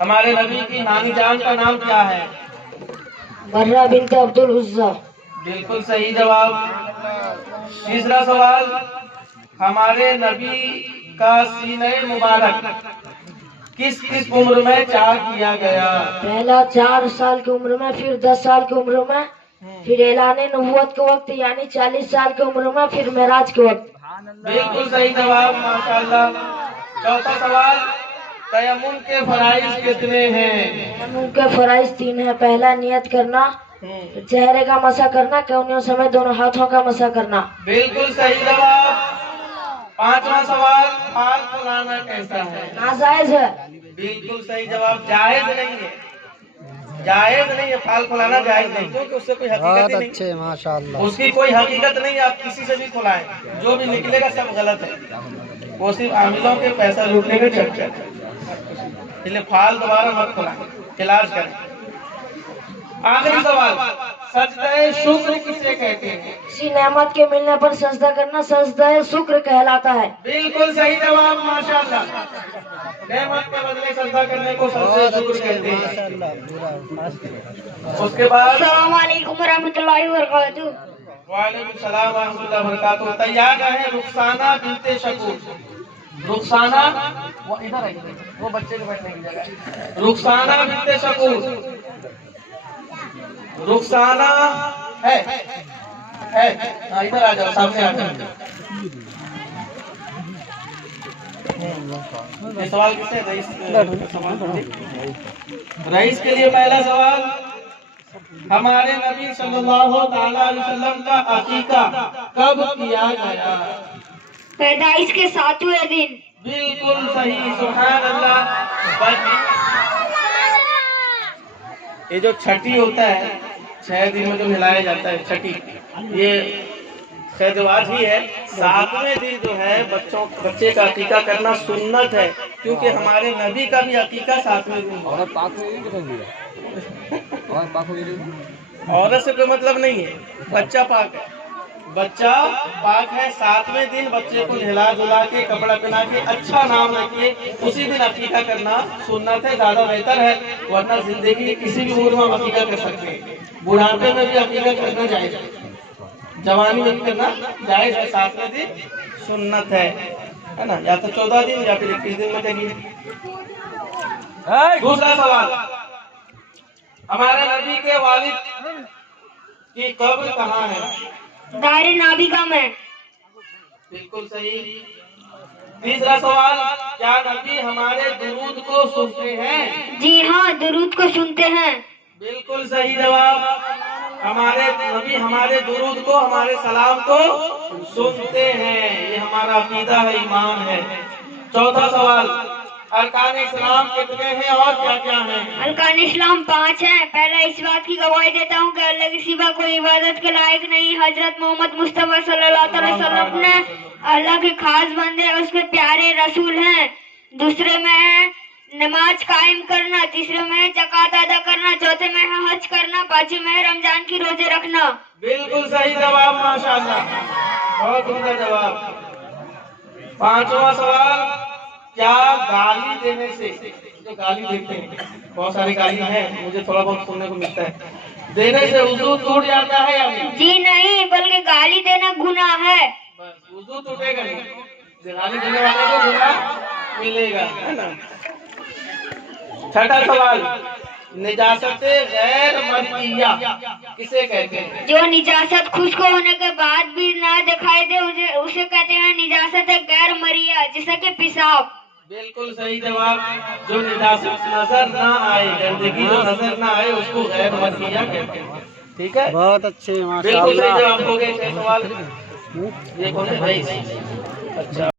ہمارے نبی کی نانی جان کا نام کیا ہے؟ برہ بنت عبد العزیٰ۔ بالکل صحیح جواب۔ تیسرا سوال، ہمارے نبی کا سینہ مبارک کس عمر میں چاک کیا گیا؟ پہلا 4 سال کی عمر میں، پھر 10 سال کی عمر میں، پھر اعلان نبوت کے وقت یعنی 40 سال کی عمر میں، پھر معراج کے وقت۔ بالکل صحیح جواب، ماشاءاللہ۔ چوتھا سوال، تیمم کے فرائض کتنے ہیں؟ تیمم کے فرائض 3 ہیں۔ پہلا نیت کرنا، چہرے کا مسح کرنا، کونیوں سمیت دونوں ہاتھوں کا مسح کرنا۔ بالکل صحیح جواب۔ پانچواں سوال، پھال پھلانا کیسا ہے؟ ناجائز ہے۔ بالکل صحیح جواب، جائز نہیں ہے، جائز نہیں ہے، پھال پھلانا جائز نہیں، کیونکہ اس سے کوئی حقیقت ہی نہیں، ماشاءاللہ، اس کی کوئی حقیقت نہیں ہے۔ آپ کسی سے بھی کھلائیں، جو بھی نکلے گا سب غلط ہے، وہ صرف عاملوں کے پیسہ لوٹنے کے چکر ہے۔ اس لیے پھال دوبارہ مت کھلائیں، علاج کریں۔ آخری سوال، سجدہ شکر کسے کہتے ہیں؟ کسی نعمت کے ملنے پر سجدہ کرنا سجدہ شکر کہلاتا ہے۔ بالکل صحیح جواب، ماشاءاللہ۔ نعمت کے بدلے سجدہ کرنے کو سجدہ شکر کہتے ہیں۔ اس کے بعد السلام علیکم ورحمۃ اللہ وبرکاتہ۔ وعلیکم السلام ورحمۃ اللہ وبرکاتہ۔ تیار رہیں رخسانہ بنت شکور۔ رخسانہ، وہ ادھر ہے، وہ بچے کے بیٹھنے کی جگہ ہے۔ رخسانہ بنت شکور، رخسانہ ہے، ادھر آ جاؤ، سامنے آ جاؤ۔ یہ سوال کس سے؟ رئیس کے لیے پہلا سوال، ہمارے نبی صلی اللہ تعالی علیہ وسلم کا عقیقہ کب کیا گیا؟ پیدائش کے 7ویں دن۔ بالکل صحیح، سبحان اللہ۔ یہ جو چھٹی ہوتا ہے، 6 دن میں جو ملایا جاتا ہے چھٹی، یہ خیدواج ہی ہے۔ 7ویں دن جو ہے بچے کا عقیقہ کرنا سنت ہے، کیونکہ ہمارے نبی کا بھی عقیقہ 7ویں دن ہے۔ عورت سے کوئی مطلب نہیں ہے، بچہ پاک ہے، بچہ پاک ہے۔ 7ویں دن بچے کو نہلا دھلا کے کپڑا پہنا کے اچھا نام رکھیے، اسی دن عقیقہ کرنا سنت ہے، زیادہ بہتر ہے۔ ورنہ زندگی کی کسی بھی عمر میں عقیقہ کر سکتے ہیں، بڑھاپے میں بھی عقیقہ کرنا جائز ہے، جوانی میں بھی کرنا جائز ہے۔ 7ویں دن سنت ہے نا، یا تو 14 دن یا پھر 21 دن میں کریے۔ دوسرا سوال، ہمارے نبی کے والد کی قبر کہاں ہے؟ دار نابغہ میں۔ بالکل صحیح۔ تیسرا سوال، کیا نبی ہمارے درود کو سنتے ہیں؟ جی ہاں، درود کو سنتے ہیں۔ بالکل صحیح جواب۔ ہمارے نبی ہمارے درود کو، ہمارے سلام کو سنتے ہیں، یہ ہمارا عقیدہ ہے، ایمان ہے۔ چوتھا سوال، ارکان اسلام کتنے ہیں اور کیا کیا ہیں؟ ارکان اسلام 5 ہیں۔ پہلا اس بات کی گواہی دیتا ہوں کہ اللہ کے سوا کوئی عبادت کے لائق نہیں، حضرت محمد مصطفیٰ صلی اللہ علیہ وسلم نے اللہ کے خاص بندے، اس کے پیارے رسول ہیں۔ دوسرے میں ہے نماز قائم کرنا، تیسرے میں ہے زکوٰۃ ادا کرنا، چوتھے میں ہے حج کرنا، پانچویں میں ہے رمضان کی روزے رکھنا۔ بالکل صحیح جواب، ماشاءاللہ، بہت عمدہ جواب۔ پانچواں سوال، کیا گالی دینے سے، جو گالی دیتے ہیں، بہت ساری گالی ہیں، مجھے تھوڑا بہت سننے کو ملتا ہے، دینے سے وضو ٹوٹ جاتا ہے یا نہیں؟ جی نہیں، بلکہ گالی دینا گناہ ہے۔ بس وضو ٹوٹے گا نہیں، گالی دینے والے کو گناہ ملے گا، ہے نا۔ چھٹا سوال، نجاست غیر مرئیہ کسے کہتے ہیں؟ جو نجاست خشک ہونے کے بعد بھی نہ دکھائی دے اسے کہتے ہیں نجاست غیر مرئیہ، جیسے کہ پیشاب۔ بالکل صحیح جواب۔ جو نجاست نظر نہ آئے، گندگی جو نظر نہ آئے، اس کو غیر مرئیہ کہتے ہیں، ٹھیک ہے؟ بہت اچھے، بالکل صحیح جواب ہو گئے 6 سوال۔ یہ کون ہے بھائی؟ اچھا۔